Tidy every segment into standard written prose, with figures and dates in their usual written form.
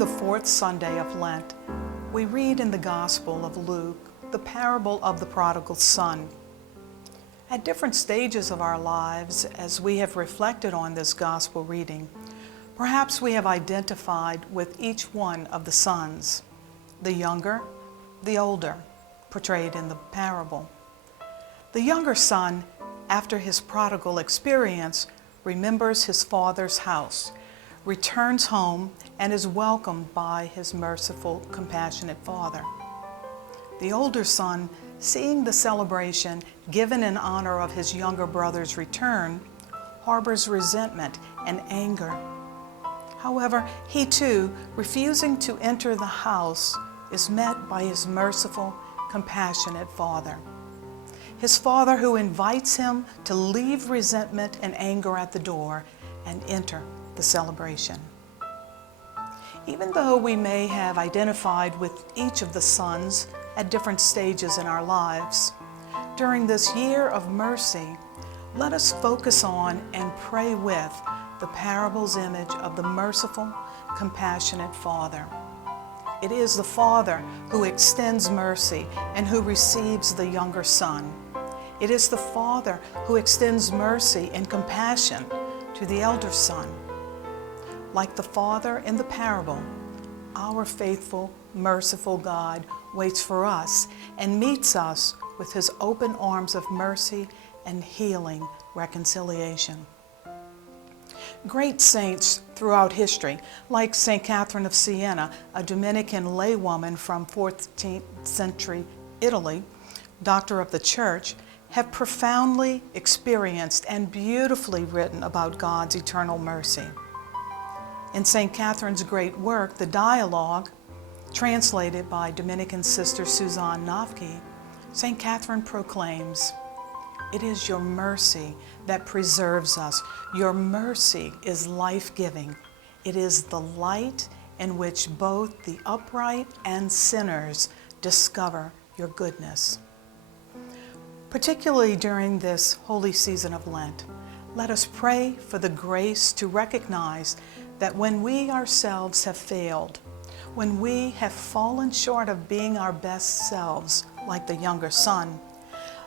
the fourth Sunday of Lent, we read in the Gospel of Luke the parable of the prodigal son. At different stages of our lives, as we have reflected on this Gospel reading, perhaps we have identified with each one of the sons, the younger, the older, portrayed in the parable. The younger son, after his prodigal experience, remembers his father's house, returns home, and is welcomed by his merciful, compassionate father. The older son, seeing the celebration given in honor of his younger brother's return, harbors resentment and anger. However, he too, refusing to enter the house, is met by his merciful, compassionate father. His father who invites him to leave resentment and anger at the door and enter the celebration. Even though we may have identified with each of the sons at different stages in our lives, during this year of mercy, let us focus on and pray with the parable's image of the merciful, compassionate Father. It is the Father who extends mercy and who receives the younger son. It is the Father who extends mercy and compassion to the elder son. Like the Father in the parable, our faithful, merciful God waits for us and meets us with his open arms of mercy and healing reconciliation. Great saints throughout history, like St. Catherine of Siena, a Dominican laywoman from 14th century Italy, doctor of the Church, have profoundly experienced and beautifully written about God's eternal mercy. In St. Catherine's great work, The Dialogue, translated by Dominican sister Suzanne Navki, St. Catherine proclaims, "It is your mercy that preserves us. Your mercy is life-giving. It is the light in which both the upright and sinners discover your goodness." Particularly during this holy season of Lent, let us pray for the grace to recognize that when we ourselves have failed, when we have fallen short of being our best selves, like the younger son,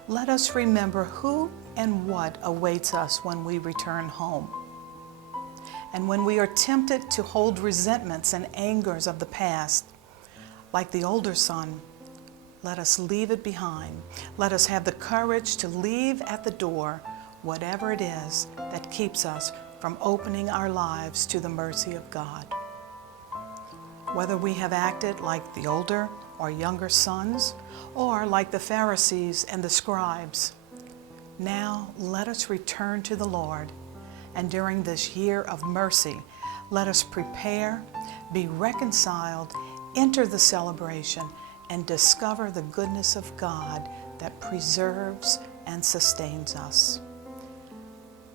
let us remember who and what awaits us when we return home. And when we are tempted to hold resentments and angers of the past, like the older son, let us leave it behind. Let us have the courage to leave at the door whatever it is that keeps us from opening our lives to the mercy of God. Whether we have acted like the older or younger sons, or like the Pharisees and the scribes, now let us return to the Lord, and during this year of mercy, let us prepare, be reconciled, enter the celebration, and discover the goodness of God that preserves and sustains us.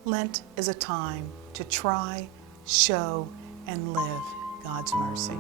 Lent is a time to try, show, and live God's mercy.